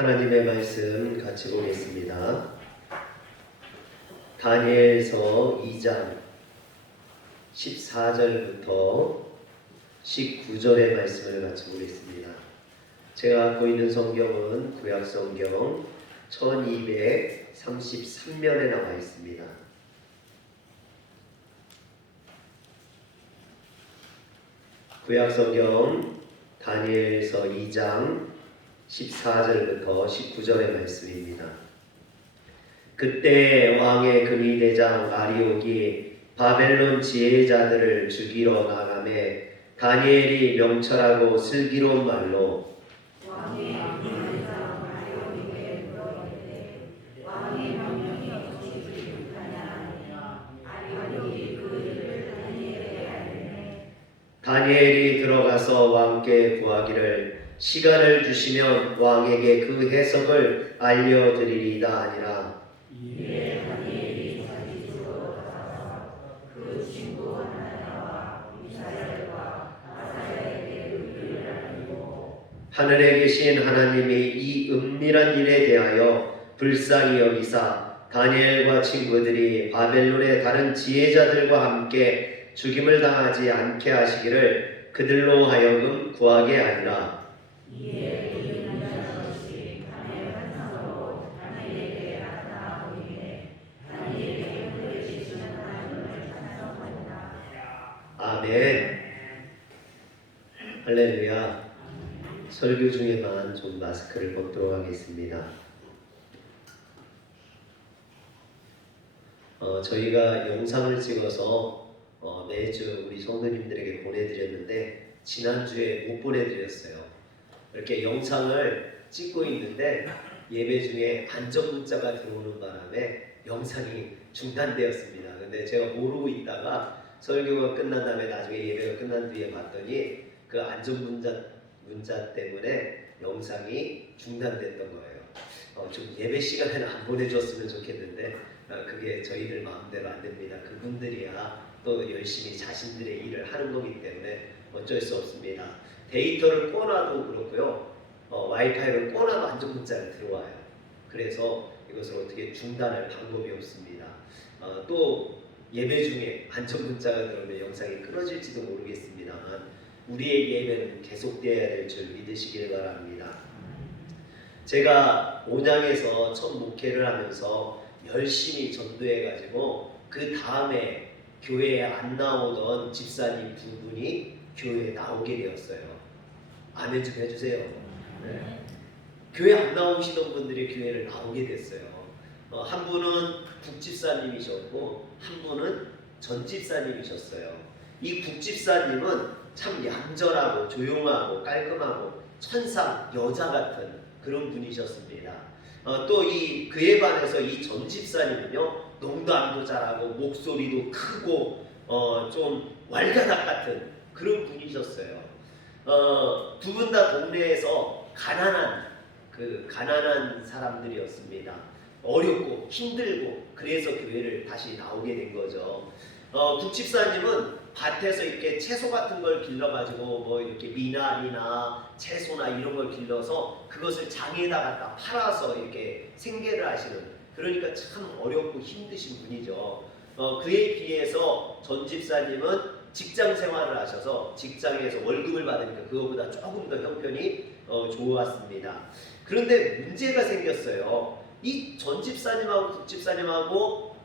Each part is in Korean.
하나님의 말씀 같이 보겠습니다. 다니엘서 2장 14절부터 19절의 말씀을 같이 보겠습니다. 제가 갖고 있는 성경은 구약성경 1233면에 나와 있습니다. 구약성경 다니엘서 2장 14절부터 19절의 말씀입니다. 그때 왕의 금의대장 아리옥이 바벨론 지혜자들을 죽이러 나가매 다니엘이 명철하고 슬기로운 말로 왕의 금의대장 아리옥에게 물어보되 왕의 명령이 어찌 불가하냐. 아리옥이 그 일을 다니엘에게 알리매 다니엘이 들어가서 왕께 구하기를 시간을 주시면 왕에게 그 해석을 알려드리리다 하니라. 이에 다니엘이 자기 집으로 돌아가서 그 친구 하나냐와 미사엘과 아사엘에게 그 일을 알리고 하늘에 계신 하나님이 이 은밀한 일에 대하여 불쌍히 여기사 다니엘과 친구들이 바벨론의 다른 지혜자들과 함께 죽임을 당하지 않게 하시기를 그들로 하여금 구하게 하리라. 이에 이 은밀한 것이 다니엘 환상으로 다니엘에게 나타나 보이매 다니엘에게 그를 계시는 하나님을 찬송하니라. 아멘. 할렐루야. 설교 중에만 좀 마스크를 벗도록 하겠습니다. 저희가 영상을 찍어서 매주 우리 성도님들에게 보내드렸는데 지난주에 못 보내드렸어요. 이렇게 영상을 찍고 있는데 예배 중에 안전 문자가 들어오는 바람에 영상이 중단되었습니다. 근데 제가 모르고 있다가 설교가 끝난 다음에 나중에 예배가 끝난 뒤에 봤더니 그 안전 문자 때문에 영상이 중단됐던 거예요. 좀 예배 시간에는 안 보내줬으면 좋겠는데 그게 저희들 마음대로 안 됩니다. 그분들이야 또 열심히 자신들의 일을 하는 거기 때문에 어쩔 수 없습니다. 데이터를 꺼놔도 그렇고요. 와이파이를 꺼놔도 안전 문자가 들어와요. 그래서 이것을 어떻게 중단할 방법이 없습니다. 또 예배 중에 안전 문자가 들어오면 영상이 끊어질지도 모르겠습니다만 우리의 예배는 계속되어야 될 줄 믿으시길 바랍니다. 제가 온양에서 첫 목회를 하면서 열심히 전도해가지고 그 다음에 교회에 안 나오던 집사님 두 분이 교회에 나오게 되었어요. 아멘 좀 해주세요. 네. 교회 안 나오시던 분들이 교회를 나오게 됐어요. 한 분은 국집사님이셨고 한 분은 전집사님이셨어요. 이 국집사님은 참 얌전하고 조용하고 깔끔하고 천상 여자 같은 그런 분이셨습니다. 또 그에 반해서 이 전집사님은요 농담도 잘하고 목소리도 크고 좀 왈가닥 같은 그런 분이셨어요. 두 분 다 동네에서 가난한 사람들이었습니다. 어렵고 힘들고 그래서 교회를 다시 나오게 된 거죠. 국집사님은 밭에서 이렇게 채소 같은 걸 길러가지고 뭐 이렇게 미나리나 채소나 이런 걸 길러서 그것을 장에다 갖다 팔아서 이렇게 생계를 하시는, 그러니까 참 어렵고 힘드신 분이죠. 그에 비해서 전 집사님은 직장 생활을 하셔서 직장에서 월급을 받으니까 그거보다 조금 더 형편이 좋았습니다. 그런데 문제가 생겼어요. 이 전 집사님하고 국 집사님하고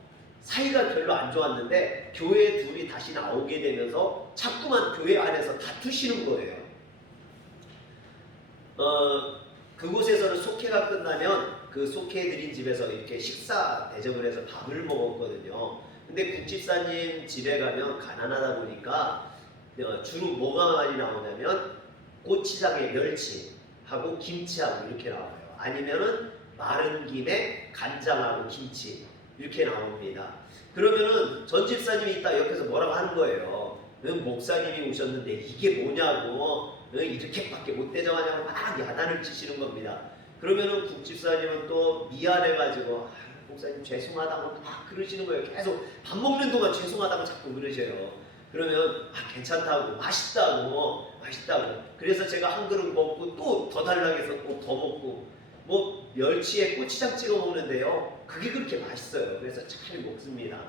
사이가 별로 안 좋았는데 교회 둘이 다시 나오게 되면서 자꾸만 교회 안에서 다투시는 거예요. 그곳에서는 속회가 끝나면 그 속회드린 집에서 이렇게 식사 대접을 해서 밥을 먹었거든요. 근데 국집사님 집에 가면 가난하다 보니까 주로 뭐가 많이 나오냐면 고추장에 멸치하고 김치하고 이렇게 나와요. 아니면은 마른 김에 간장하고 김치 이렇게 나옵니다. 그러면은 전 집사님이 있다 옆에서 뭐라고 하는 거예요. 목사님이 오셨는데 이게 뭐냐고, 이렇게밖에 못 대접하냐고 막 야단을 치시는 겁니다. 그러면은 국집사님은 또 미안해가지고 목사님 죄송하다고 막 그러시는 거예요. 계속 밥 먹는 동안 죄송하다고 자꾸 그러셔요. 그러면 괜찮다고 맛있다고. 그래서 제가 한 그릇 먹고 또 더 달라고 해서 또 더 먹고 뭐 멸치에 고추장 찍어 먹는데요. 그게 그렇게 맛있어요. 그래서 잘 먹습니다.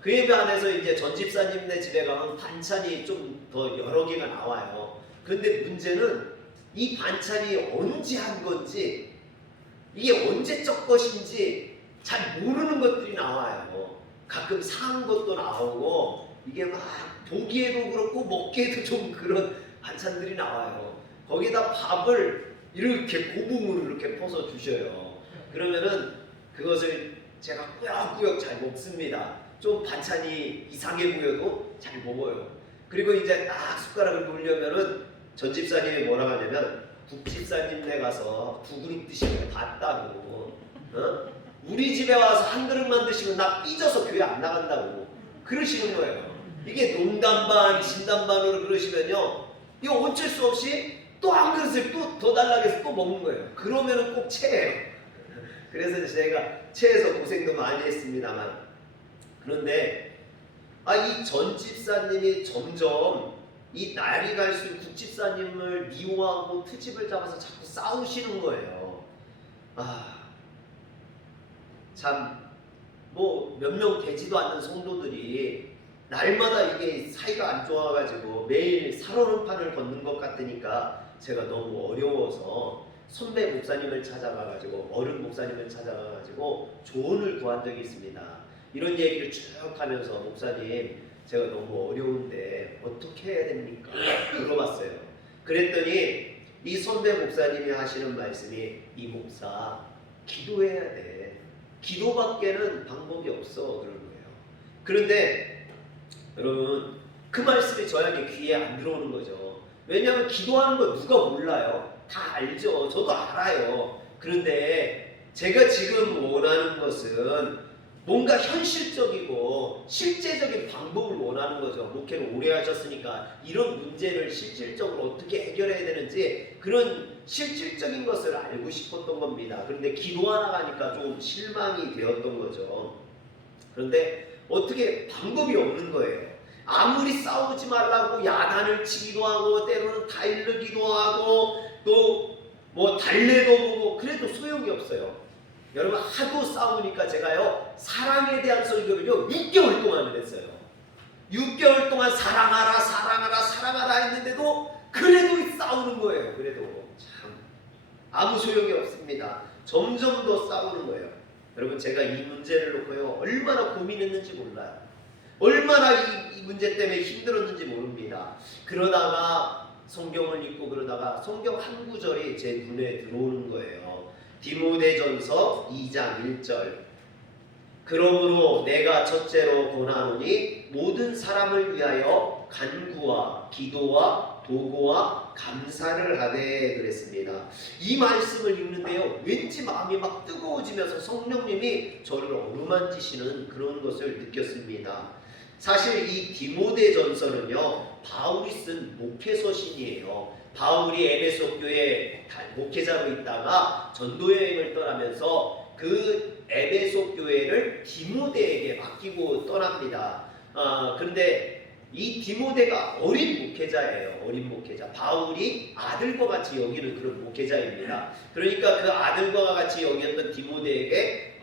그에 반해서 이제 전 집사님네 집에 가면 반찬이 좀 더 여러 개가 나와요. 그런데 문제는 이 반찬이 언제 한 건지, 이게 언제적 것인지 잘 모르는 것들이 나와요. 가끔 상한 것도 나오고, 이게 막 보기에도 그렇고 먹기에도 좀 그런 반찬들이 나와요. 거기다 밥을 이렇게 고봉으로 이렇게 퍼서 주셔요. 그러면은 그것을 제가 꾸역꾸역 잘 먹습니다. 좀 반찬이 이상해 보여도 잘 먹어요. 그리고 이제 딱 숟가락을 놓으려면은 전 집사님이 뭐라고 하냐면, 국집사님네 가서 두 그릇 드시면 봤다고, 우리 집에 와서 한 그릇만 드시면 나 삐져서 교회 안 나간다고 그러시는 거예요. 이게 농담 반 진담 반으로 그러시면요, 이거 어쩔 수 없이 또 한 그릇을 또 더 달라고 해서 또 먹는 거예요. 그러면은 꼭 체해요. 그래서 제가 체해서 고생도 많이 했습니다만, 그런데 이 전 집사님이 점점 이 날이 갈수록 국집사님을 미워하고 트집을 잡아서 자꾸 싸우시는 거예요. 참 뭐 몇 명 되지도 않는 성도들이 날마다 이게 사이가 안 좋아가지고 매일 살얼음 판을 걷는 것 같으니까 제가 너무 어려워서 선배 목사님을 찾아가가지고, 어른 목사님을 찾아가가지고 조언을 구한 적이 있습니다. 이런 얘기를 쭉 하면서, 목사님 제가 너무 어려운데 어떻게 해야 됩니까? 물어봤어요. 그랬더니 이 선배 목사님이 하시는 말씀이, 이 목사 기도해야 돼. 기도밖에는 방법이 없어. 그런 거예요. 그런데 여러분, 그 말씀이 저에게 귀에 안 들어오는 거죠. 왜냐하면 기도하는 거 누가 몰라요? 다 알죠. 저도 알아요. 그런데 제가 지금 원하는 것은 뭔가 현실적이고 실제적인 방법을 원하는 거죠. 목회를 오래 하셨으니까 이런 문제를 실질적으로 어떻게 해결해야 되는지 그런 실질적인 것을 알고 싶었던 겁니다. 그런데 기도하러 가니까 좀 실망이 되었던 거죠. 그런데 어떻게 방법이 없는 거예요. 아무리 싸우지 말라고 야단을 치기도 하고, 때로는 달르기도 하고, 또 뭐 달래도 보고, 그래도 소용이 없어요. 여러분, 하도 싸우니까 제가요, 사랑에 대한 설교를요 6개월 동안 했어요. 6개월 동안 사랑하라 사랑하라 사랑하라 했는데도 그래도 싸우는 거예요. 그래도 참 아무 소용이 없습니다. 점점 더 싸우는 거예요. 여러분, 제가 이 문제를 놓고요 얼마나 고민했는지 몰라요. 얼마나 이 문제 때문에 힘들었는지 모릅니다. 그러다가 성경을 읽고 그러다가 성경 한 구절이 제 눈에 들어오는 거예요. 디모데전서 2장 1절. 그러므로 내가 첫째로 권하노니 모든 사람을 위하여 간구와 기도와 도구와 감사를 하되 그랬습니다. 이 말씀을 읽는데요, 왠지 마음이 막 뜨거워지면서 성령님이 저를 어루만지시는 그런 것을 느꼈습니다. 사실 이 디모데전서는요 바울이 쓴 목회서신이에요. 바울이 에베소 교회 목회자로 있다가 전도 여행을 떠나면서 그 에베소 교회를 디모데에게 맡기고 떠납니다. 그런데 이 디모데가 어린 목회자예요. 어린 목회자. 바울이 아들과 같이 여기는 그런 목회자입니다. 그러니까 그 아들과 같이 여기었던 디모데에게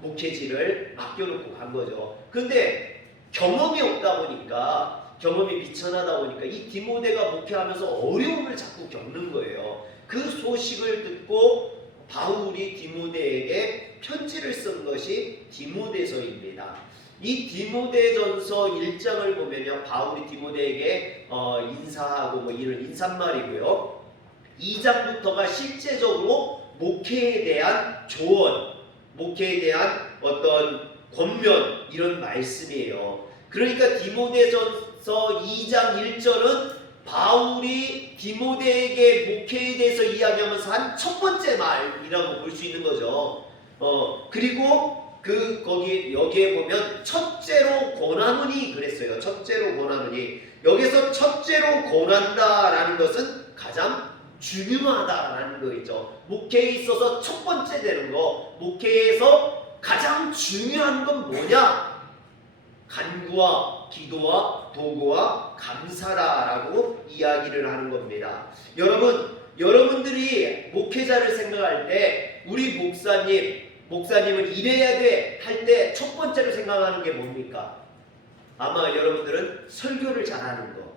목회지를 맡겨놓고 간 거죠. 그런데 경험이 없다 보니까, 경험이 미천하다 보니까 이 디모데가 목회하면서 어려움을 자꾸 겪는 거예요. 그 소식을 듣고 바울이 디모데에게 편지를 쓴 것이 디모데서입니다. 이 디모데전서 1장을 보면요, 바울이 디모데에게 인사하고 뭐 이런 인사말이고요. 2장부터가 실제적으로 목회에 대한 조언, 목회에 대한 어떤 권면, 이런 말씀이에요. 그러니까 디모데전서 2장 1절은 바울이 디모데에게 목회에 대해서 이야기하면서 한 첫 번째 말이라고 볼 수 있는 거죠. 그리고 여기에 보면 첫째로 권하노니 그랬어요. 첫째로 권하노니. 여기서 첫째로 권한다라는 것은 가장 중요하다라는 거겠죠. 목회에 있어서 첫 번째 되는 거, 목회에서 가장 중요한 건 뭐냐? 간구와 기도와 도구와 감사다라고 이야기를 하는 겁니다. 여러분, 여러분들이 목회자를 생각할 때 우리 목사님은 이래야 돼 할 때 첫 번째로 생각하는 게 뭡니까? 아마 여러분들은 설교를 잘하는 거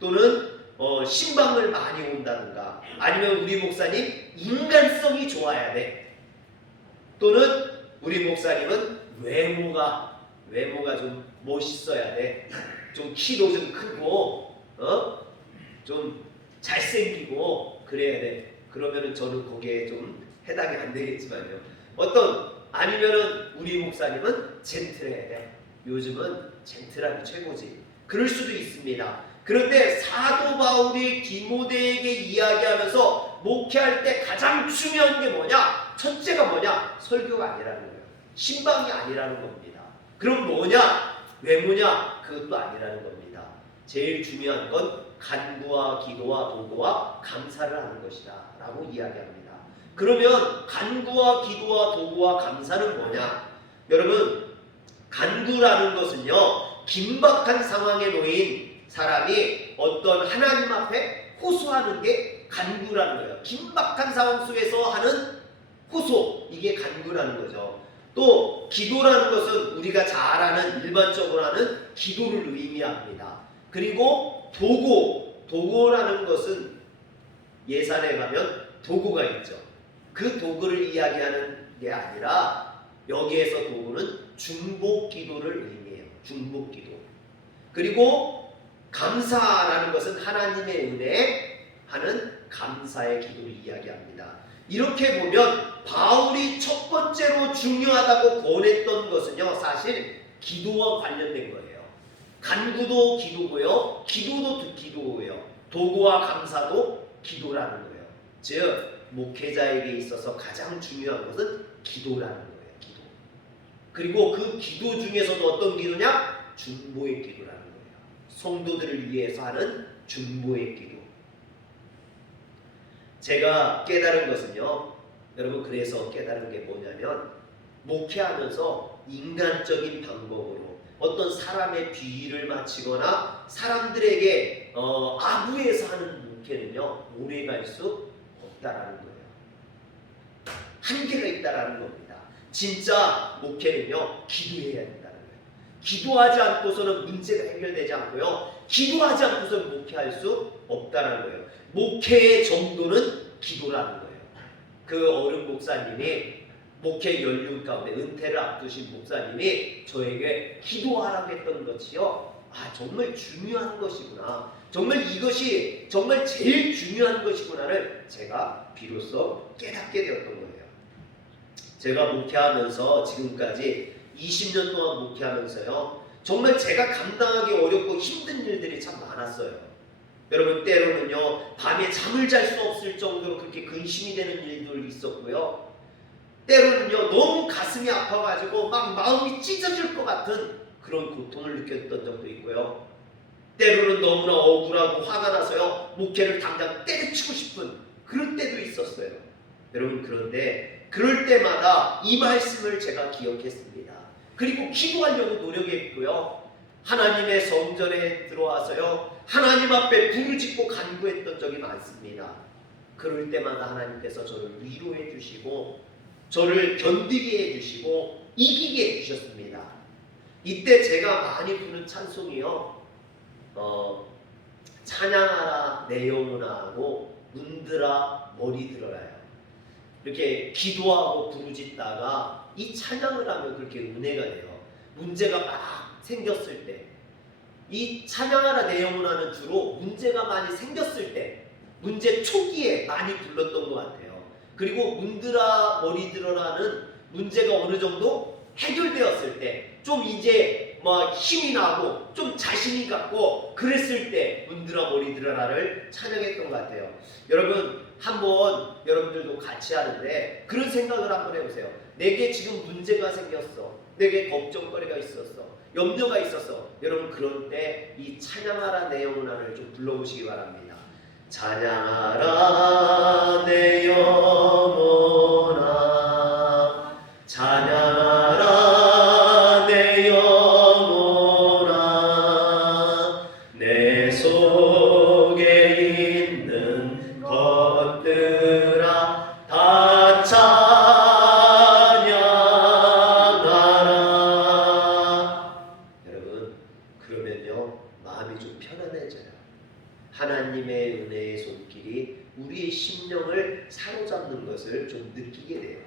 또는 신방을 많이 온다든가 아니면 우리 목사님 인간성이 좋아야 돼 또는 우리 목사님은 외모가 좀 멋있어야 돼 좀 키도 좀 크고 좀 잘생기고 그래야 돼. 그러면은 저는 거기에 좀 해당이 안 되겠지만요. 아니면은 우리 목사님은 젠틀해야 돼. 요즘은 젠틀함이 최고지. 그럴 수도 있습니다. 그런데 사도 바울이 디모데에게 이야기하면서 목회할 때 가장 중요한 게 뭐냐? 첫째가 뭐냐? 설교가 아니라는 거예요. 신방이 아니라는 겁니다. 그럼 뭐냐? 외모냐? 그것도 아니라는 겁니다. 제일 중요한 건 간구와 기도와 도구와 감사를 하는 것이다 라고 이야기합니다. 그러면 간구와 기도와 도구와 감사는 뭐냐? 여러분, 간구라는 것은요, 긴박한 상황에 놓인 사람이 어떤 하나님 앞에 호소하는 게 간구라는 거예요. 긴박한 상황 속에서 하는 호소, 이게 간구라는 거죠. 또 기도라는 것은 우리가 잘 아는 일반적으로 하는 기도를 의미합니다. 그리고 도구라는 것은 예산에 가면 도구가 있죠. 그 도구를 이야기하는 게 아니라 여기에서 도구는 중보 기도를 의미해요. 중보 기도. 그리고 감사라는 것은 하나님의 은혜에 하는 감사의 기도를 이야기합니다. 이렇게 보면 바울이 첫 번째로 중요하다고 권했던 것은요, 사실 기도와 관련된 거예요. 간구도 기도고요, 기도도 기도고요, 도구와 감사도 기도라는 거예요. 즉 목회자에게 있어서 가장 중요한 것은 기도라는 거예요. 기도. 그리고 그 기도 중에서도 어떤 기도냐? 중보의 기도라는 거예요. 성도들을 위해서 하는 중보의 기도. 제가 깨달은 것은요, 여러분, 그래서 깨달은 게 뭐냐면 목회하면서 인간적인 방법으로 어떤 사람의 비위를 맞추거나 사람들에게 아부해서 하는 목회는요, 오래 갈 수 없다라는 거예요. 한계가 있다라는 겁니다. 진짜 목회는요, 기도해야 된다는 거예요. 기도하지 않고서는 문제가 해결되지 않고요, 기도하지 않고서는 목회할 수 없다라는 거예요. 목회의 정도는 기도라는 거예요. 그 어른 목사님이 목회 연륜 가운데 은퇴를 앞두신 목사님이 저에게 기도하라고 했던 것이요, 정말 중요한 것이구나, 정말 이것이 정말 제일 중요한 것이구나를 제가 비로소 깨닫게 되었던 거예요. 제가 목회하면서 지금까지 20년 동안 목회하면서요, 정말 제가 감당하기 어렵고 힘든 일들이 참 많았어요. 여러분, 때로는요, 밤에 잠을 잘 수 없을 정도로 그렇게 근심이 되는 일도 있었고요, 때로는요, 너무 가슴이 아파가지고 막 마음이 찢어질 것 같은 그런 고통을 느꼈던 적도 있고요, 때로는 너무나 억울하고 화가 나서요, 목회를 당장 때려치고 싶은 그런 때도 있었어요. 여러분, 그런데 그럴 때마다 이 말씀을 제가 기억했습니다. 그리고 기도하려고 노력했고요, 하나님의 성전에 들어와서요, 하나님 앞에 부르짖고 간구했던 적이 많습니다. 그럴 때마다 하나님께서 저를 위로해 주시고 저를 견디게 해주시고 이기게 해주셨습니다. 이때 제가 많이 부른 찬송이요, 찬양하라 내 영혼아 하고 문들아 머리 들어라요. 이렇게 기도하고 부르짖다가 이 찬양을 하면 그렇게 은혜가 돼요. 문제가 막 생겼을 때, 이 찬양하라 내 영혼아는 주로 문제가 많이 생겼을 때, 문제 초기에 많이 불렀던 것 같아요. 그리고 문들아 머리 들어라는 문제가 어느 정도 해결되었을 때, 좀 이제 뭐 힘이 나고 좀 자신이 갖고 그랬을 때 문들아 머리 들어라를 찬양했던 것 같아요. 여러분, 한번 여러분들도 같이 하는데 그런 생각을 한번 해보세요. 내게 지금 문제가 생겼어, 내게 걱정거리가 있었어, 염려가 있었어. 여러분, 그럴 때 이 찬양하라 내 영혼아를 좀 불러보시기 바랍니다. 찬양하라 내 영혼아, 찬양하라 내 영혼아, 내 속에 있는 것들 사로잡는 것을 좀 느끼게 돼요.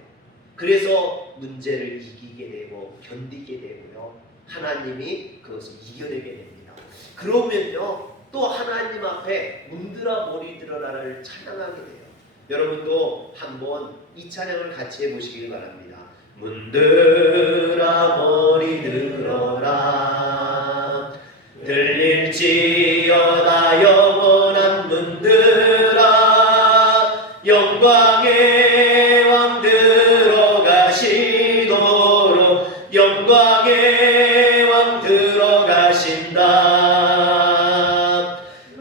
그래서 문제를 이기게 되고 견디게 되고요. 하나님이 그것을 이겨내게 됩니다. 그러면요 또 하나님 앞에 문드라 머리 들어라를 찬양하게 돼요. 여러분도 한번 이 찬양을 같이 해보시길 바랍니다. 문드라 머리 들어라 들릴지어다 영원한 문드라 영광의 왕 들어가시도록 영광의 왕 들어가신다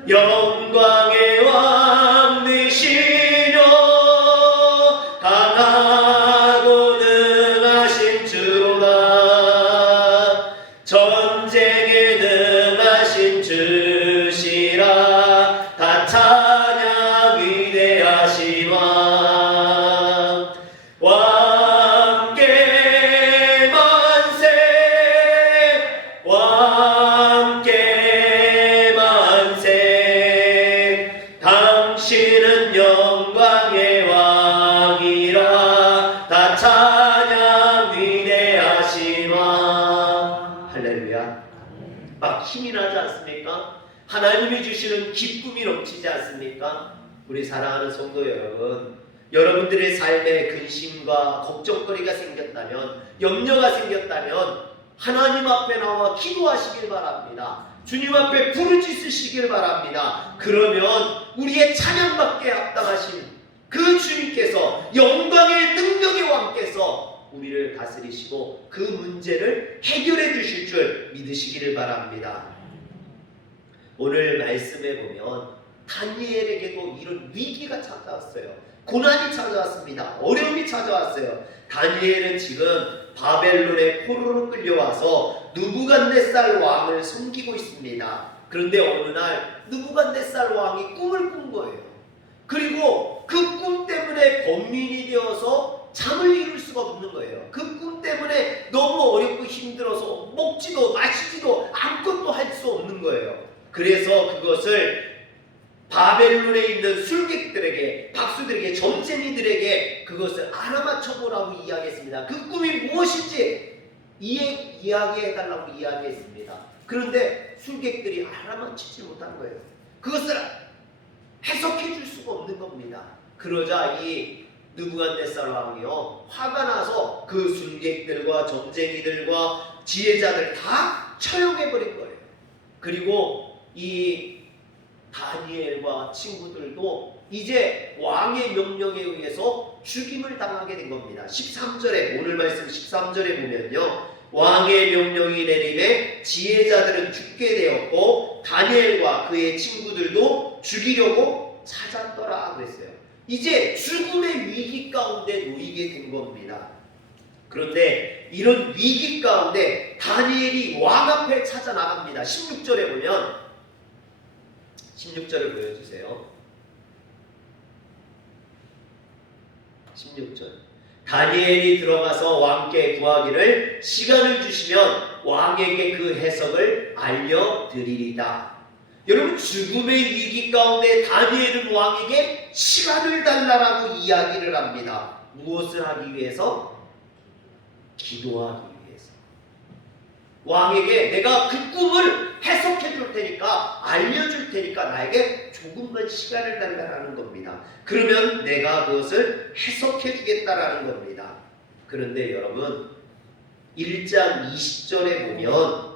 영광의 왕 되시며 강하고 능하신 주로다 전쟁에 능하신 주시라 다 찬양 위대하신 왕 왕께 만세 왕께 만세 당신은 영광의 왕이라 다 찬양 위대하신 왕 할렐루야. 막 힘이 나지 않습니까? 하나님이 주시는 기쁨이 넘치지 않습니까? 우리 사랑하는 성도 여러분, 여러분들의 삶에 근심과 걱정거리가 생겼다면, 염려가 생겼다면 하나님 앞에 나와 기도하시길 바랍니다. 주님 앞에 부르짖으시길 바랍니다. 그러면 우리의 찬양받게 합당하신 그 주님께서 영광의 능력의 왕께서 우리를 다스리시고 그 문제를 해결해 주실 줄 믿으시기를 바랍니다. 오늘 말씀에 보면 다니엘에게도 이런 위기가 찾아왔어요. 고난이 찾아왔습니다. 어려움이 찾아왔어요. 다니엘은 지금 바벨론의 포로로 끌려와서 느부갓네살 왕을 섬기고 있습니다. 그런데 어느 날 느부갓네살 왕이 꿈을 꾼 거예요. 그리고 그 꿈 때문에 범민이 되어서 잠을 이룰 수가 없는 거예요. 그 꿈 때문에 너무 어렵고 힘들어서 먹지도 마시지도 아무것도 할 수 없는 거예요. 그래서 그것을 바벨론에 있는 술객들에게, 박수들에게, 점쟁이들에게 그것을 알아맞혀보라고 이야기했습니다. 그 꿈이 무엇인지 이야기해달라고 이야기했습니다. 그런데 술객들이 알아맞히지 못한 거예요. 그것을 해석해 줄 수가 없는 겁니다. 그러자 이 느부갓네살 왕이요 화가 나서 그 술객들과 점쟁이들과 지혜자들 다 처형해버린 거예요. 그리고 이 다니엘과 친구들도 이제 왕의 명령에 의해서 죽임을 당하게 된 겁니다. 13절에 오늘 말씀 13절에 보면요 왕의 명령이 내림에 지혜자들은 죽게 되었고 다니엘과 그의 친구들도 죽이려고 찾았더라 그랬어요. 이제 죽음의 위기 가운데 놓이게 된 겁니다. 그런데 이런 위기 가운데 다니엘이 왕 앞에 찾아 나갑니다. 16절에 보면 16절을 보여주세요. 16절 다니엘이 들어가서 왕께 구하기를 시간을 주시면 왕에게 그 해석을 알려드리리다. 여러분 죽음의 위기 가운데 다니엘은 왕에게 시간을 달라라고 이야기를 합니다. 무엇을 하기 위해서? 기도하기 위해서. 왕에게 내가 그 꿈을 해석해 줄 테니까 알려줄 테니까 나에게 조금만 시간을 달라라는 겁니다. 그러면 내가 그것을 해석해 주겠다라는 겁니다. 그런데 여러분 1장 20절에 보면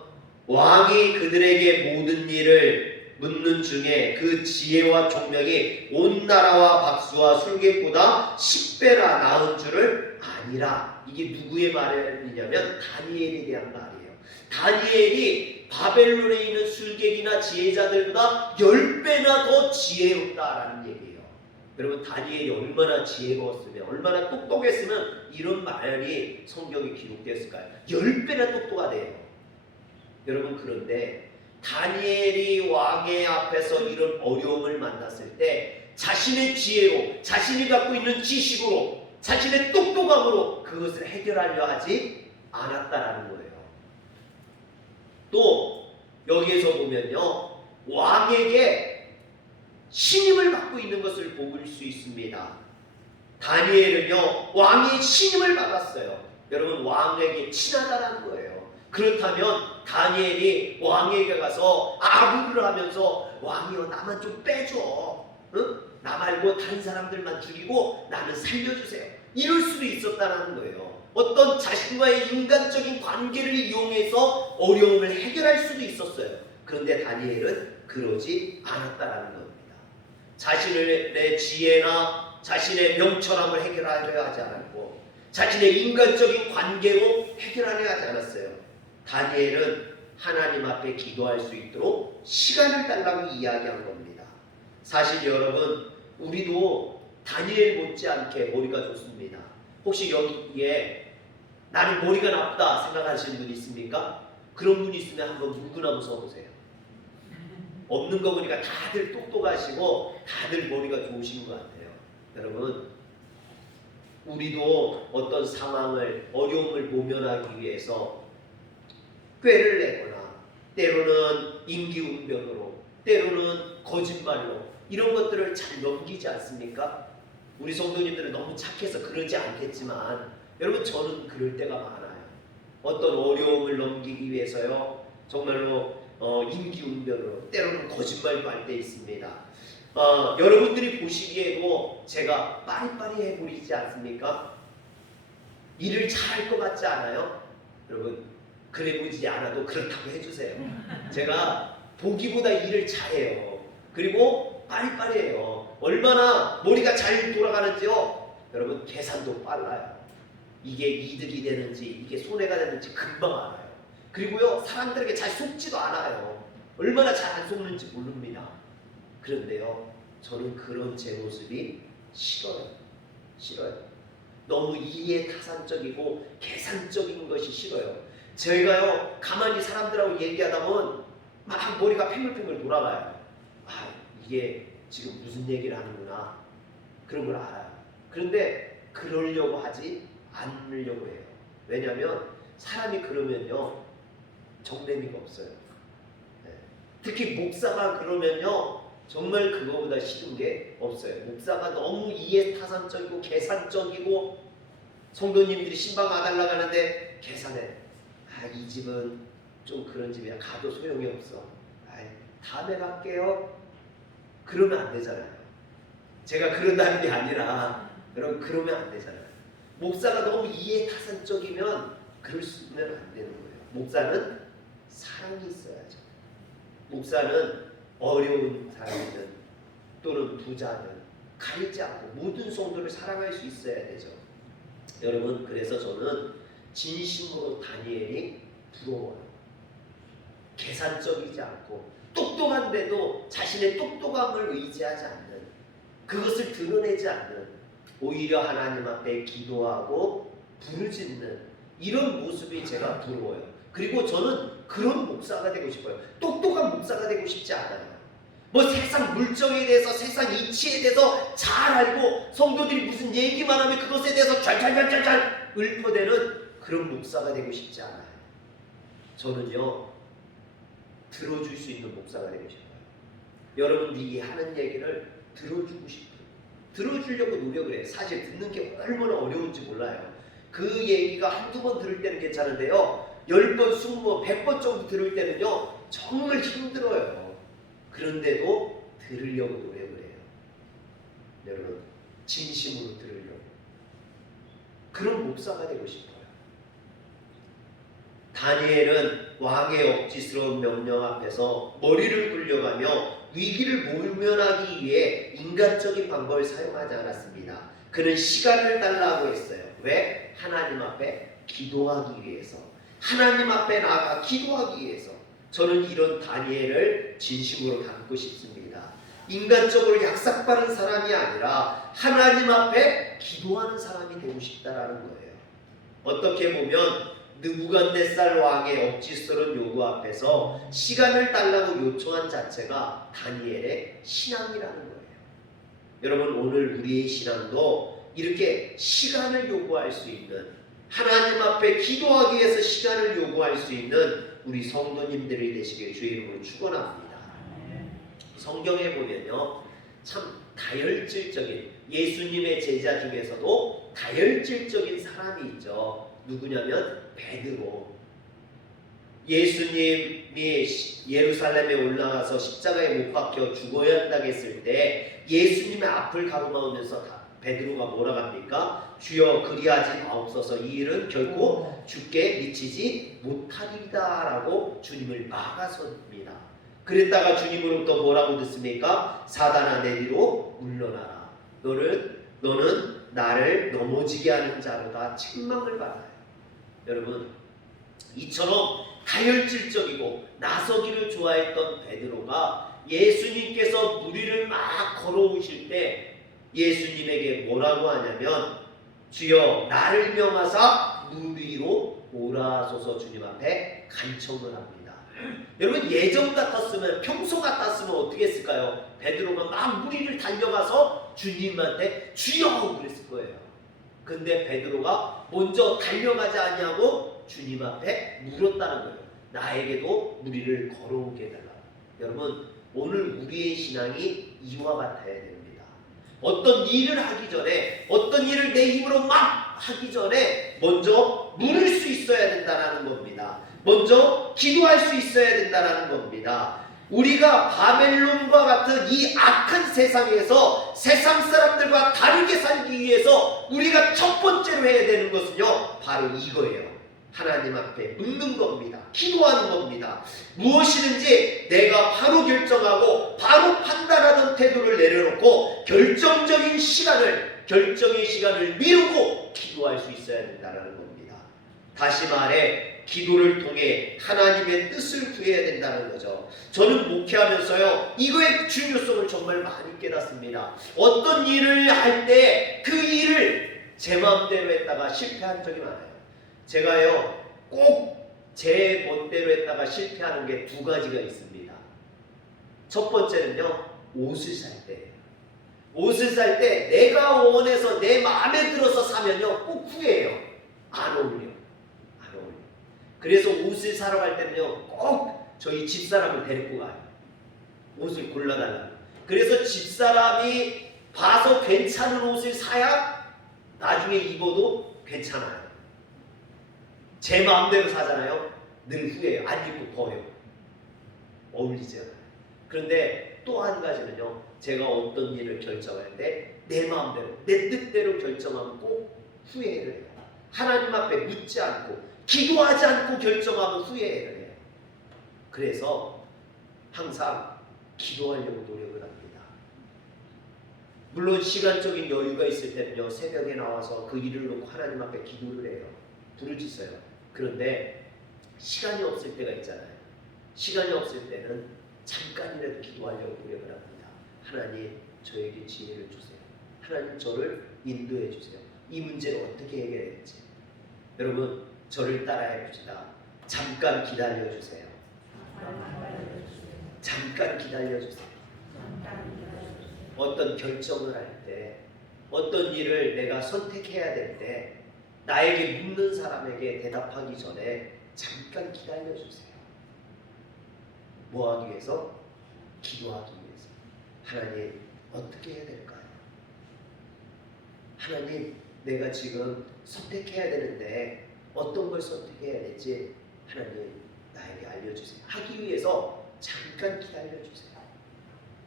왕이 그들에게 모든 일을 묻는 중에 그 지혜와 총명이 온 나라와 박수와 술객보다 10배나 나은 줄을 아니라. 이게 누구의 말이냐면 다니엘에 대한 말이에요. 다니엘이 바벨론에 있는 술객이나 지혜자들보다 10배나 더 지혜롭다라는 얘기예요. 여러분 다니엘이 얼마나 지혜로웠으면 얼마나 똑똑했으면 이런 말이 성경에 기록되었을까요? 10배나 똑똑하대요. 여러분 그런데 다니엘이 왕의 앞에서 이런 어려움을 만났을 때 자신의 지혜로 자신이 갖고 있는 지식으로 자신의 똑똑함으로 그것을 해결하려 하지 않았다라는 거예요. 또 여기에서 보면요 왕에게 신임을 받고 있는 것을 볼 수 있습니다. 다니엘은요 왕의 신임을 받았어요. 여러분 왕에게 친하다라는 거예요. 그렇다면 다니엘이 왕에게 가서 아부를 하면서 왕이여 나만 좀 빼줘. 응? 나 말고 다른 사람들만 죽이고 나는 살려주세요. 이럴 수도 있었다는 거예요. 어떤 자신과의 인간적인 관계를 이용해서 어려움을 해결할 수도 있었어요. 그런데 다니엘은 그러지 않았다는 겁니다. 자신의 지혜나 자신의 명철함을 해결하려 하지 않았고 자신의 인간적인 관계로 해결하려 하지 않았어요. 다니엘은 하나님 앞에 기도할 수 있도록 시간을 달라고 이야기한 겁니다. 사실 여러분 우리도 다니엘 못지않게 머리가 좋습니다. 혹시 여기에 나는 머리가 나쁘다 생각하시는 분 있습니까? 그런 분 있으면 한번 물구나무 서보세요. 없는 거 보니까 다들 똑똑하시고 다들 머리가 좋으신 것 같아요. 여러분 우리도 어떤 상황을 어려움을 모면하기 위해서 꾀를 내거나 때로는 임기응변으로 때로는 거짓말로 이런 것들을 잘 넘기지 않습니까? 우리 성도님들은 너무 착해서 그러지 않겠지만 여러분 저는 그럴 때가 많아요. 어떤 어려움을 넘기기 위해서요 정말로 임기응변으로 때로는 거짓말도 할 때 있습니다. 여러분들이 보시기에도 제가 빠리빠리해 보이지 않습니까? 일을 잘할 것 같지 않아요? 여러분 그래 보이지 않아도 그렇다고 해주세요. 제가 보기보다 일을 잘해요. 그리고 빠리빠리해요. 얼마나 머리가 잘 돌아가는지요. 여러분 계산도 빨라요. 이게 이득이 되는지 이게 손해가 되는지 금방 알아요. 그리고요 사람들에게 잘 속지도 않아요. 얼마나 잘 안 속는지 모릅니다. 그런데요 저는 그런 제 모습이 싫어요. 너무 이해타산적이고 계산적인 것이 싫어요. 제가요 가만히 사람들하고 얘기하다 보면 막 머리가 팽글팽글 돌아가요. 이게 지금 무슨 얘기를 하는구나 그런 걸 알아요. 그런데 그러려고 하지 않으려고 해요. 왜냐하면 사람이 그러면요 정내미가 없어요. 특히 목사가 그러면요 정말 그거보다 싫은 게 없어요. 목사가 너무 이해타산적이고 계산적이고 성도님들이 신방 와달라고 하는데 계산해. 이 집은 좀 그런 집이야. 가도 소용이 없어. 다음에 갈게요. 그러면 안 되잖아요. 제가 그런다는 게 아니라 여러분 그러면 안 되잖아요. 목사가 너무 이해타산적이면 그러면 안 되는 거예요. 목사는 사랑이 있어야죠. 목사는 어려운 사람이든 또는 부자든 가리지 않고 모든 성도를 사랑할 수 있어야 되죠. 여러분 그래서 저는 진심으로 다니엘이 부러워요. 계산적이지 않고 똑똑한데도 자신의 똑똑함을 의지하지 않는 그것을 드러내지 않는 오히려 하나님 앞에 기도하고 부르짖는 이런 모습이 제가 부러워요. 그리고 저는 그런 목사가 되고 싶어요. 똑똑한 목사가 되고 싶지 않아요. 뭐 세상 물정에 대해서 세상 이치에 대해서 잘 알고 성도들이 무슨 얘기만 하면 그것에 대해서 잘 읊어대는 그런 목사가 되고 싶지 않아요. 저는요 들어줄 수 있는 목사가 되고 싶어요. 여러분들이 하는 얘기를 들어주고 싶어요. 들어주려고 노력을 해요. 사실 듣는 게 얼마나 어려운지 몰라요. 그 얘기가 한두 번 들을 때는 괜찮은데요 10번, 20번, 100번 정도 들을 때는요 정말 힘들어요. 그런데도 들으려고 노력을 해요. 여러분 진심으로 들으려고. 그런 목사가 되고 싶어요. 다니엘은 왕의 억지스러운 명령 앞에서 머리를 굴려가며 위기를 모면하기 위해 인간적인 방법을 사용하지 않았습니다. 그는 시간을 달라고 했어요. 왜? 하나님 앞에 기도하기 위해서. 하나님 앞에 나아가 기도하기 위해서. 저는 이런 다니엘을 진심으로 닮고 싶습니다. 인간적으로 약삭빠른 사람이 아니라 하나님 앞에 기도하는 사람이 되고 싶다라는 거예요. 어떻게 보면 느부갓네살 왕의 억지스러운 요구 앞에서 시간을 달라고 요청한 자체가 다니엘의 신앙이라는 거예요. 여러분 오늘 우리의 신앙도 이렇게 시간을 요구할 수 있는 하나님 앞에 기도하기 위해서 시간을 요구할 수 있는 우리 성도님들이 되시길 주의 이름으로 축원합니다. 성경에 보면요 참 다혈질적인 예수님의 제자 중에서도 다혈질적인 사람이 있죠. 누구냐면 베드로. 예수님이 예루살렘에 올라가서 십자가에 못 박혀 죽어야 한다고 했을 때 예수님의 앞을 가로막으면서 베드로가 뭐라 합니까? 주여 그리하지 마옵소서, 이 일은 결코 주께 미치지 못하리이다 라고 주님을 막아섭니다. 그랬다가 주님으로부터 뭐라고 듣습니까? 사단아 내 뒤로 물러나라. 너는 나를 넘어지게 하는 자로다 책망을 받아요. 여러분, 이처럼 다혈질적이고 나서기를 좋아했던 베드로가 예수님께서 무리를 막 걸어오실 때 예수님에게 뭐라고 하냐면 주여 나를 명하사 물 위로 오라소서 주님 앞에 간청을 합니다. 여러분, 예전 같았으면, 평소 같았으면 어떻게 했을까요? 베드로가 막 무리를 달려가서 주님한테 주여 그랬을 거예요. 근데 베드로가 먼저 달려가지 아니하고 주님 앞에 물었다는 거예요. 나에게도 무리를 걸어오게 해달라. 여러분, 오늘 우리의 신앙이 이와 같아야 됩니다. 어떤 일을 하기 전에, 어떤 일을 내 힘으로 막 하기 전에 먼저 물을 수 있어야 된다는 겁니다. 먼저 기도할 수 있어야 된다는 겁니다. 우리가 바벨론과 같은 이 악한 세상에서 세상 사람들과 다르게 살기 위해서 우리가 첫 번째로 해야 되는 것은요, 바로 이거예요. 하나님 앞에 묻는 겁니다. 기도하는 겁니다. 무엇이든지 내가 바로 결정하고 바로 판단하던 태도를 내려놓고 결정의 시간을 미루고 기도할 수 있어야 된다는 겁니다. 다시 말해 기도를 통해 하나님의 뜻을 구해야 된다는 거죠. 저는 목회하면서요, 이거의 중요성을 정말 많이 깨닫습니다. 어떤 일을 할 때 그 일을 제 마음대로 했다가 실패한 적이 많아요. 제가요 꼭 제 멋대로 했다가 실패하는 게 두 가지가 있습니다. 첫 번째는요, 옷을 살 때예요. 옷을 살 때 내가 원해서 내 마음에 들어서 사면요 꼭 후회해요. 안 어울려. 그래서 옷을 사러 갈 때는요 꼭 저희 집사람을 데리고 가요. 옷을 골라달라고. 그래서 집사람이 봐서 괜찮은 옷을 사야 나중에 입어도 괜찮아요. 제 마음대로 사잖아요. 늘 후회해요. 안 입고 버려. 어울리지 않아요. 그런데 또 한 가지는요, 제가 어떤 일을 결정할 때 내 마음대로, 내 뜻대로 결정하면 꼭 후회를 해요. 하나님 앞에 묻지 않고 기도하지 않고 결정하면 후회를 해요. 그래서 항상 기도하려고 노력을 합니다. 물론 시간적인 여유가 있을 때는요, 새벽에 나와서 그 일을 놓고 하나님 앞에 기도를 해요. 부르짖어요. 그런데 시간이 없을 때가 있잖아요. 시간이 없을 때는 잠깐이라도 기도하려고 노력을 합니다. 하나님, 저에게 지혜를 주세요. 하나님, 저를 인도해 주세요. 이 문제를 어떻게 해결해야 될지. 여러분, 저를 따라해 봅시다. 잠깐 기다려 주세요. 잠깐 기다려 주세요. 어떤 결정을 할 때, 어떤 일을 내가 선택해야 될 때, 나에게 묻는 사람에게 대답하기 전에 잠깐 기다려 주세요. 뭐 하기 위해서? 기도하기 위해서. 하나님, 어떻게 해야 될까요? 하나님, 내가 지금 선택해야 되는데 어떤 걸 선택해야 될지 하나님 나에게 알려주세요. 하기 위해서 잠깐 기다려주세요.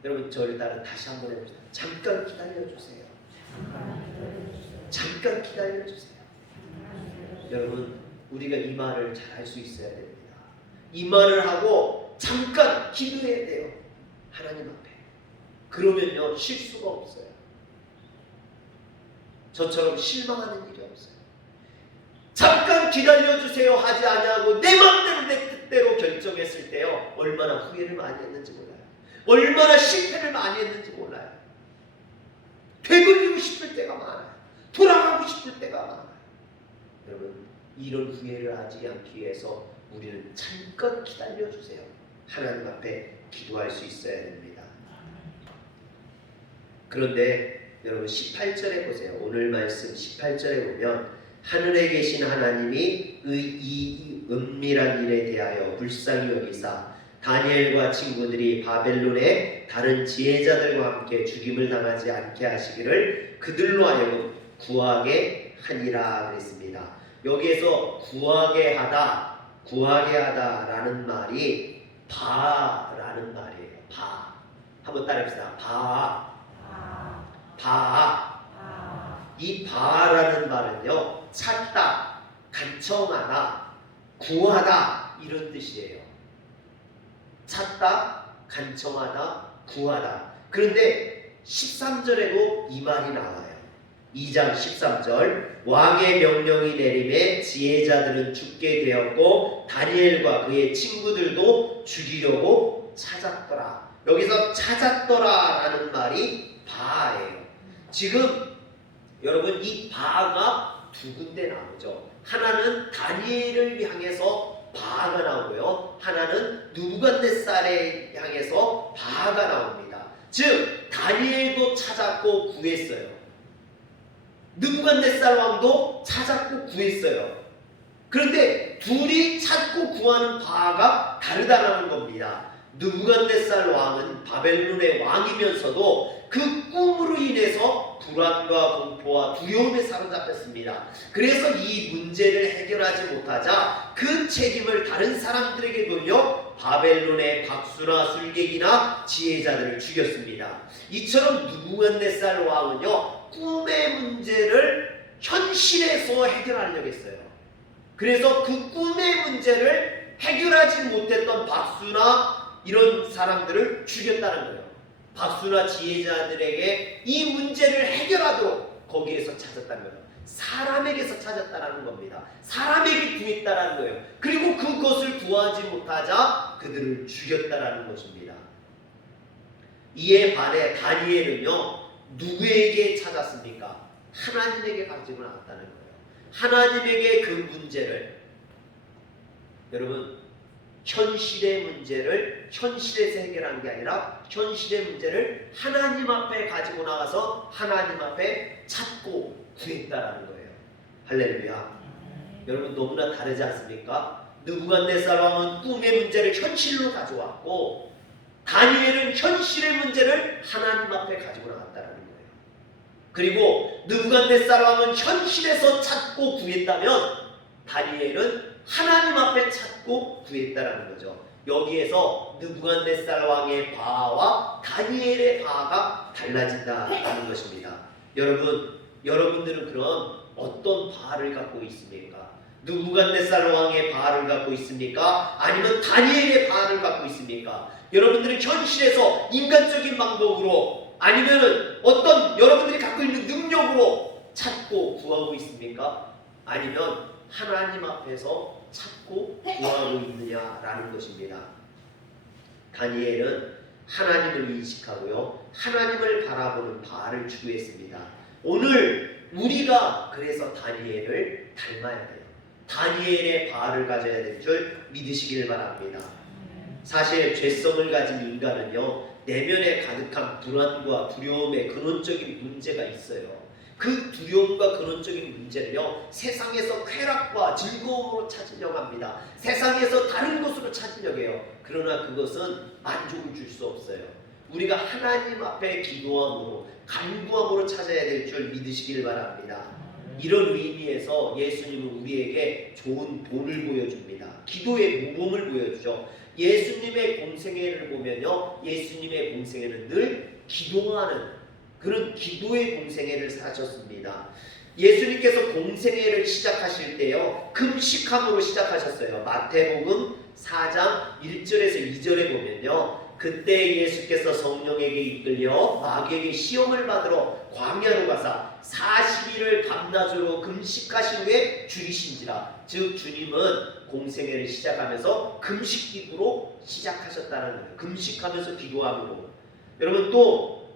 여러분, 저를 따라 다시 한번 해봅시다. 잠깐 기다려주세요. 잠깐 기다려주세요. 여러분, 우리가 이 말을 잘 할 수 있어야 됩니다. 이 말을 하고 잠깐 기도해야 돼요. 하나님 앞에. 그러면요, 실수가 없어요. 저처럼 실망하는 일이 없어요. 잠깐 기다려주세요 하지 아니하고 내 마음대로 내 뜻대로 결정했을 때요, 얼마나 후회를 많이 했는지 몰라요. 얼마나 실패를 많이 했는지 몰라요. 되돌리고 싶을 때가 많아요. 돌아가고 싶을 때가 많아요. 여러분, 이런 후회를 하지 않기 위해서 우리는 잠깐 기다려주세요. 하나님 앞에 기도할 수 있어야 됩니다. 그런데 여러분, 18절에 보세요. 오늘 말씀 18절에 보면 하늘에 계신 하나님이 이 은밀한 일에 대하여 불쌍히 여기사 다니엘과 친구들이 바벨론의 다른 지혜자들과 함께 죽임을 당하지 않게 하시기를 그들로 하여금 구하게 하니라 그랬습니다. 여기에서 구하게 하다라는 말이 바라는 말이에요. 바. 한번 따라해봅시다. 바. 이 바라는 말은요, 찾다, 간청하다, 구하다 이런 뜻이에요. 찾다, 간청하다, 구하다. 그런데 13절에도 이 말이 나와요. 2장 13절 왕의 명령이 내림에 지혜자들은 죽게 되었고 다니엘과 그의 친구들도 죽이려고 찾았더라. 여기서 찾았더라라는 말이 바예요. 지금 여러분 이 바가 두 군데 나오죠. 하나는 다니엘을 향해서 바가 나오고요. 하나는 느부갓네살을 향해서 바가 나옵니다. 즉 다니엘도 찾았고 구했어요. 느부갓네살 왕도 찾았고 구했어요. 그런데 둘이 찾고 구하는 바가 다르다는 겁니다. 느부갓네살 왕은 바벨론의 왕이면서도 그 꿈으로 인해서 불안과 공포와 두려움에 사로잡혔습니다. 그래서 이 문제를 해결하지 못하자 그 책임을 다른 사람들에게 돌려 바벨론의 박수나 술객이나 지혜자들을 죽였습니다. 이처럼 느부갓네살 왕은요, 꿈의 문제를 현실에서 해결하려고 했어요. 그래서 그 꿈의 문제를 해결하지 못했던 박수나 이런 사람들을 죽였다는 거예요. 박수나 지혜자들에게 이 문제를 해결하도록 거기에서 찾았다는 거예요. 사람에게서 찾았다는 겁니다. 사람에게 구했다는 거예요. 그리고 그것을 구하지 못하자 그들을 죽였다는 것입니다. 이에 반해 다니엘은요, 누구에게 찾았습니까? 하나님에게 가지고 나왔다는 거예요. 하나님에게 그 문제를, 여러분, 현실의 문제를 현실에서 해결한 게 아니라 현실의 문제를 하나님 앞에 가지고 나가서 하나님 앞에 찾고 구했다라는 거예요. 할렐루야. 여러분 너무나 다르지 않습니까? 느부갓네살 왕은 꿈의 문제를 현실로 가져왔고 다니엘은 현실의 문제를 하나님 앞에 가지고 나갔다라는 거예요. 그리고 느부갓네살 왕은 현실에서 찾고 구했다면 다니엘은 하나님 앞에 찾고 구했다라는 거죠. 여기에서 느부갓네살 왕의 바와 다니엘의 바가 달라진다는 것입니다. 여러분들은 그럼 어떤 바를 갖고 있습니까? 느부갓네살 왕의 바를 갖고 있습니까? 아니면 다니엘의 바를 갖고 있습니까? 여러분들은 현실에서 인간적인 방법으로 아니면은 어떤 여러분들이 갖고 있는 능력으로 찾고 구하고 있습니까? 아니면 하나님 앞에서 찾고 구하고 있느냐라는 것입니다. 다니엘은 하나님을 인식하고요, 하나님을 바라보는 바를 추구했습니다. 오늘 우리가 그래서 다니엘을 닮아야 돼요. 다니엘의 바를 가져야 될 줄 믿으시길 바랍니다. 사실 죄성을 가진 인간은요, 내면에 가득한 불안과 두려움의 근원적인 문제가 있어요. 그 두려움과 근원적인 문제를요, 세상에서 쾌락과 즐거움으로 찾으려고 합니다. 세상에서 다른 것으로 찾으려고 해요. 그러나 그것은 만족을 줄 수 없어요. 우리가 하나님 앞에 기도함으로 간구함으로 찾아야 될 줄 믿으시길 바랍니다. 이런 의미에서 예수님은 우리에게 좋은 본을 보여줍니다. 기도의 모범을 보여주죠. 예수님의 공생애를 보면요, 예수님의 공생애는 늘 기도하는 그런 기도의 공생애를 사셨습니다. 예수님께서 공생애를 시작하실 때요, 금식함으로 시작하셨어요. 마태복음 4장 1절에서 2절에 보면요, 그때 예수께서 성령에게 이끌려 마귀에게 시험을 받으러 광야로 가사 40일을 밤낮으로 금식하신 후에 죽이신지라. 즉 주님은 공생애를 시작하면서 금식 기도로 시작하셨다는 거예요. 금식하면서 기도함으로. 여러분 또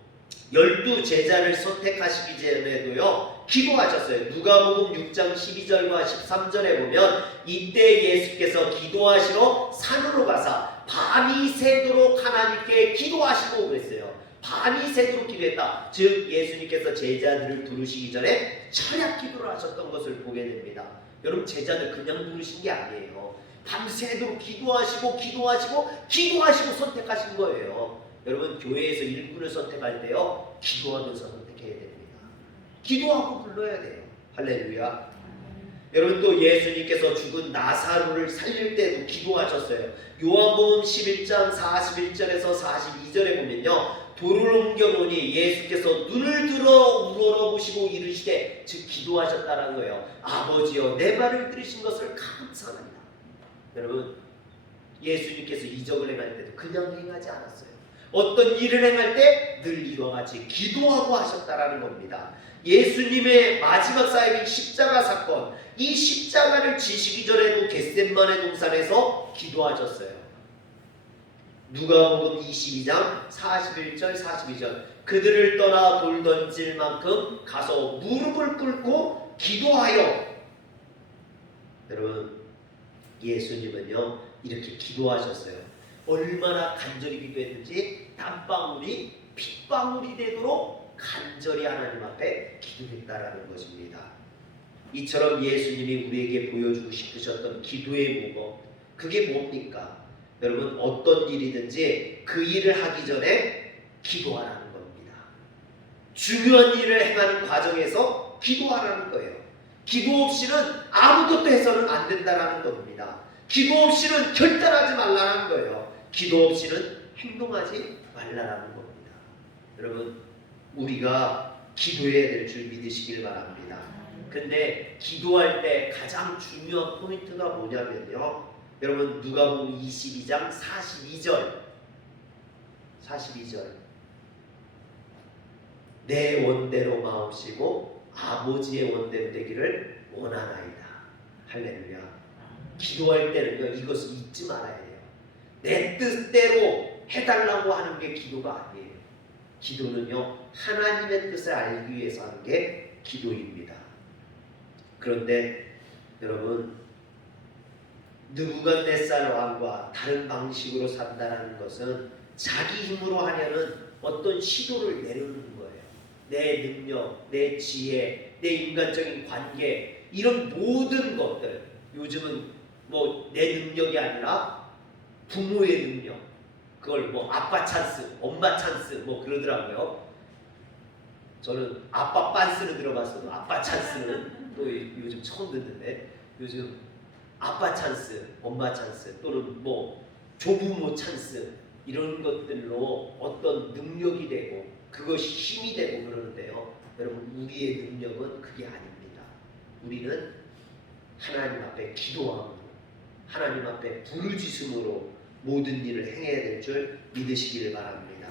12 제자를 선택하시기 전에도요, 기도하셨어요. 누가복음 6장 12절과 13절에 보면 이때 예수께서 기도하시러 산으로 가사 밤이 새도록 하나님께 기도하시고 그랬어요. 반이 새도록 기도했다. 즉 예수님께서 제자들을 부르시기 전에 철야 기도를 하셨던 것을 보게 됩니다. 여러분, 제자들 그냥 부르신 게 아니에요. 밤새도록 기도하시고 선택하신 거예요. 여러분, 교회에서 일꾼을 선택할 때요, 기도하면서 선택해야 됩니다. 기도하고 불러야 돼요. 할렐루야. 여러분, 또 예수님께서 죽은 나사로를 살릴 때도 기도하셨어요. 요한복음 11장 41절에서 42절에 보면요, 돌을 옮겨보니 예수께서 눈을 들어 우러러보시고 이르시되, 즉 기도하셨다는 거예요. 아버지여, 내 말을 들으신 것을 감사합니다. 여러분, 예수님께서 이적을 행할 때도 그냥 행하지 않았어요. 어떤 일을 행할 때 늘 이와 같이 기도하고 하셨다라는 겁니다. 예수님의 마지막 사역인 십자가 사건, 이 십자가를 지시기 전에도 겟셋마네 동산에서 기도하셨어요. 누가복음 22장 41절 42절, 그들을 떠나 돌 던질 만큼 가서 무릎을 꿇고 기도하여. 여러분, 예수님은요 이렇게 기도하셨어요. 얼마나 간절히 기도했는지 땀방울이 핏방울이 되도록 간절히 하나님 앞에 기도했다라는 것입니다. 이처럼 예수님이 우리에게 보여주고 싶으셨던 기도의 모범, 그게 뭡니까? 여러분, 어떤 일이든지 그 일을 하기 전에 기도하라는 겁니다. 중요한 일을 행하는 과정에서 기도하라는 거예요. 기도 없이는 아무것도 해서는 안 된다라는 겁니다. 기도 없이는 결단하지 말라는 거예요. 기도 없이는 행동하지 말라라는 겁니다. 여러분, 우리가 기도해야 될 줄 믿으시길 바랍니다. 근데 기도할 때 가장 중요한 포인트가 뭐냐면요, 여러분, 누가복음 22장 42절 내 원대로 마옵시고 아버지의 원대로 되기를 원하나이다. 할렐루야. 기도할 때는요, 이것을 잊지 말아야 돼요. 내 뜻대로 해달라고 하는 게 기도가 아니에요. 기도는요, 하나님의 뜻을 알기 위해서 하는 게 기도입니다. 그런데 여러분, 느부갓네살 왕과 다른 방식으로 산다는 것은 자기 힘으로 하려는 어떤 시도를 내려놓는 거예요. 내 능력, 내 지혜, 내 인간적인 관계, 이런 모든 것들, 요즘은 뭐 내 능력이 아니라 부모의 능력, 그걸 뭐 아빠 찬스, 엄마 찬스 뭐 그러더라고요. 저는 아빠 빤스는 들어봤어도 아빠 찬스는 또 요즘 처음 듣는데, 요즘 아빠 찬스, 엄마 찬스, 또는 뭐 조부모 찬스, 이런 것들로 어떤 능력이 되고 그것이 힘이 되고 그러는데요. 여러분, 우리의 능력은 그게 아닙니다. 우리는 하나님 앞에 기도함으로, 하나님 앞에 부르짖음으로 모든 일을 행해야 될 줄 믿으시기를 바랍니다.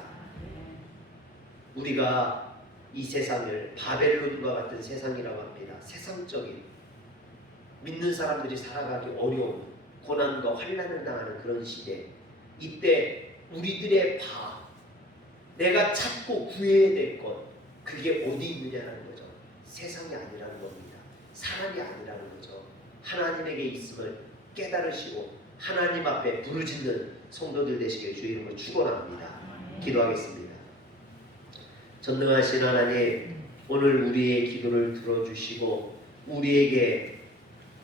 우리가 이 세상을 바벨론과 같은 세상이라고 합니다. 세상적인, 믿는 사람들이 살아가기 어려운 고난과 환난을 당하는 그런 시대, 이때 우리들의 내가 찾고 구해야 될 것, 그게 어디 있느냐는 거죠. 세상이 아니라는 겁니다. 사람이 아니라는 거죠. 하나님에게 있음을 깨달으시고 하나님 앞에 부르짖는 성도들 되시길 주의 이름으로 축원합니다. 기도하겠습니다. 전능하신 하나님, 오늘 우리의 기도를 들어주시고 우리에게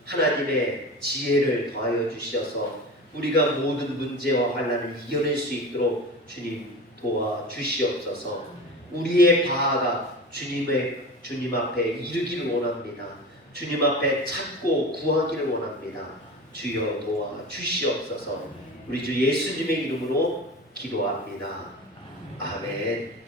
하나님의 지혜를 더하여 주셔서 우리가 모든 문제와 환난을 이겨낼 수 있도록 주님 도와주시옵소서. 우리의 바가 주님 앞에 이르기를 원합니다. 주님 앞에 찾고 구하기를 원합니다. 주여 도와주시옵소서. 우리 주 예수님의 이름으로 기도합니다. 아멘.